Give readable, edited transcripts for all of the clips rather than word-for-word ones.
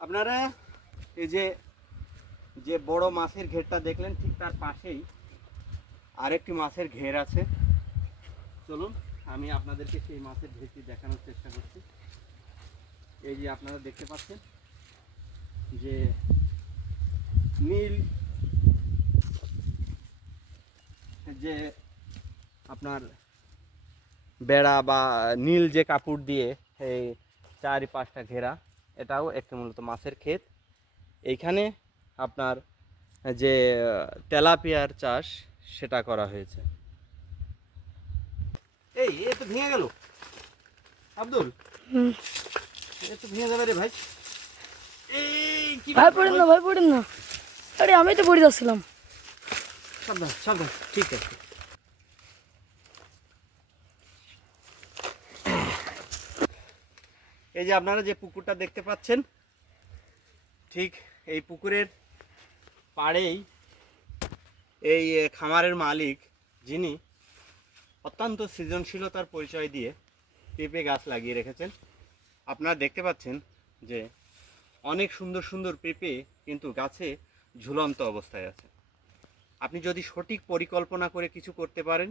আপনারা এই যে যে বড় মাছের ঘেরটা দেখলেন, ঠিক তার পাশেই আরেকটি মাছের ঘের আছে। চলুন আমি আপনাদেরকে সেই মাছের ঘেরটি দেখানোর চেষ্টা করছি। এই যে আপনারা দেখতে পাচ্ছেন যে নীল, যে আপনার বেড়া বা নীল যে কাপড় দিয়ে এই চারিপাশটা ঘেরা, এটাও একটি মূলত মাছের ক্ষেত। এইখানে আপনার যে তেলাপিয়ার চাষ সেটা করা হয়েছে। এই এ তো ভেঙে গেল আব্দুল, এ তো ভেঙে যাবে রে ভাই। এই কি ভাই পড়েন না, ভাই পড়েন না। আরে আমি তো পড়ে যাচ্ছিলাম। সাবধান সাবধান, ঠিক আছে। এই যে আপনারা যে পুকুরটা দেখতে পাচ্ছেন, ঠিক এই পুকুরের পাড়েই এই খামারের মালিক, যিনি অত্যন্ত সৃজনশীলতার পরিচয় দিয়ে পেঁপে গাছ লাগিয়ে রেখেছেন। আপনারা দেখতে পাচ্ছেন যে অনেক সুন্দর সুন্দর পেঁপে কিন্তু গাছে ঝুলন্ত অবস্থায় আছে। আপনি যদি সঠিক পরিকল্পনা করে কিছু করতে পারেন,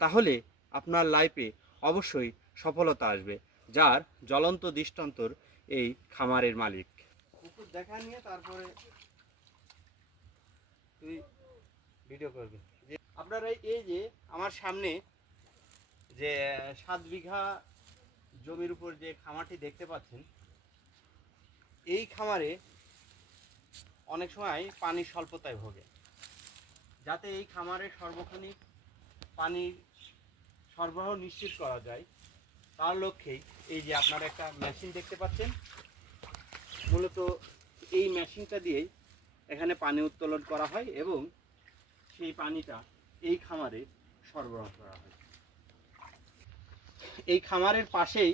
তাহলে আপনার লাইফে অবশ্যই সফলতা আসবে, যার জ্বলন্ত দৃষ্টান্তর এই খামারের মালিক। পুকুর দেখা নিয়ে তারপরে তুই ভিডিও করবি। যে আপনারা এই যে আমার সামনে যে 7 বিঘা জমির উপর যে খামারটি দেখতে পাচ্ছেন, এই খামারে অনেক সময় পানির স্বল্পতায় ভোগে। যাতে এই খামারে সর্বক্ষণিক পানির সরবরাহ নিশ্চিত করা যায়, তার লক্ষ্যেই এই যে আপনারা একটা মেশিন দেখতে পাচ্ছেন। মূলত এই মেশিনটা দিয়েই এখানে পানি উত্তোলন করা হয় এবং সেই পানিটা এই খামারে সরবরাহ করা হয়। এই খামারের পাশেই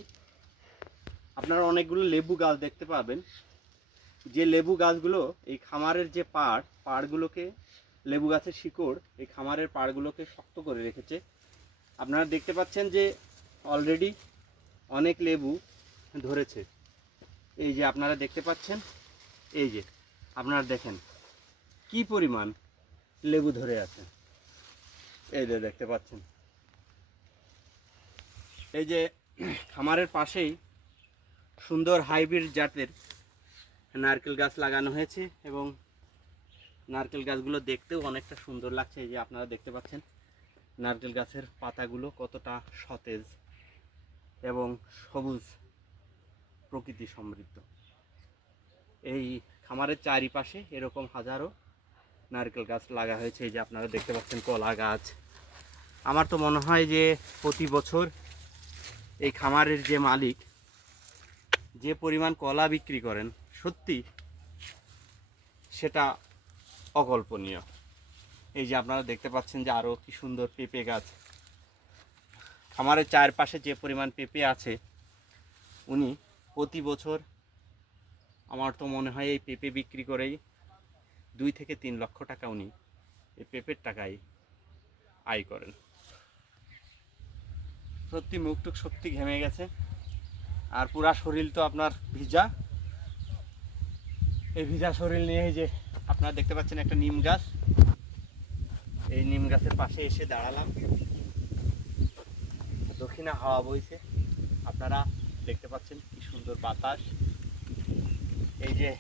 আপনারা অনেকগুলো লেবু গাছ দেখতে পাবেন। যে লেবু গাছগুলো এই খামারের যে পাড়গুলোকে, লেবু গাছের শিকড় এই খামারের পাড়গুলোকে শক্ত করে রেখেছে। আপনারা দেখতে পাচ্ছেন যে অলরেডি অনেক লেবু ধরেছে। এই যে আপনারা দেখতে পাচ্ছেন, এই যে আপনারা দেখেন কি পরিমাণ লেবু ধরে আছে। এই যে দেখতে পাচ্ছেন, এই যে খামারের পাশেই সুন্দর হাইব্রিড জাতের নারকেল গাছ লাগানো হয়েছে এবং নারকেল গাছগুলো দেখতেও অনেকটা সুন্দর লাগছে। এই যে আপনারা দেখতে পাচ্ছেন নারকেল গাছের পাতাগুলো কতটা সতেজ এবং সবুজ প্রকৃতি সমৃদ্ধ। এই খামারের চারিপাশে এরকম হাজারো নারকেল গাছ লাগা হয়েছে। এই যে আপনারা দেখতে পাচ্ছেন কলা গাছ। আমার তো মনে হয় যে প্রতি বছর এই খামারের যে মালিক যে পরিমাণ কলা বিক্রি করেন, সত্যি সেটা অকল্পনীয়। এই যে আপনারা দেখতে পাচ্ছেন যে আরও কি সুন্দর পেঁপে গাছ। খামারের চারপাশে যে পরিমাণ পেঁপে আছে, উনি প্রতি বছর আমার তো মনে হয় এই পেঁপে বিক্রি করেই 2 থেকে 3 লক্ষ টাকা উনি এই পেঁপের টাকায় আয় করেন। সত্যি মুখটুক সত্যি ঘেমে গেছে, আর পুরা শরীর তো আপনার ভিজা। এই ভিজা শরীর নিয়ে যে আপনারা দেখতে পাচ্ছেন একটা নিম গাছ, এই নিম গাছের পাশে এসে দাঁড়ালাম। দক্ষিণা হাওয়া বইছে, আপনারা দেখতে পাচ্ছেন কি সুন্দর বাতাস। এই যে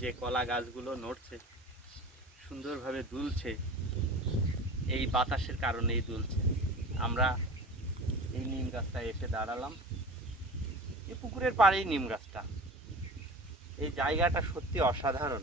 যে কলা গাছগুলো নড়ছে, সুন্দরভাবে দুলছে, এই বাতাসের কারণেই দুলছে। আমরা এই নিম গাছটায় এসে দাঁড়ালাম। এই পুকুরের পাড়েই নিম গাছটা। এই জায়গাটা সত্যি অসাধারণ।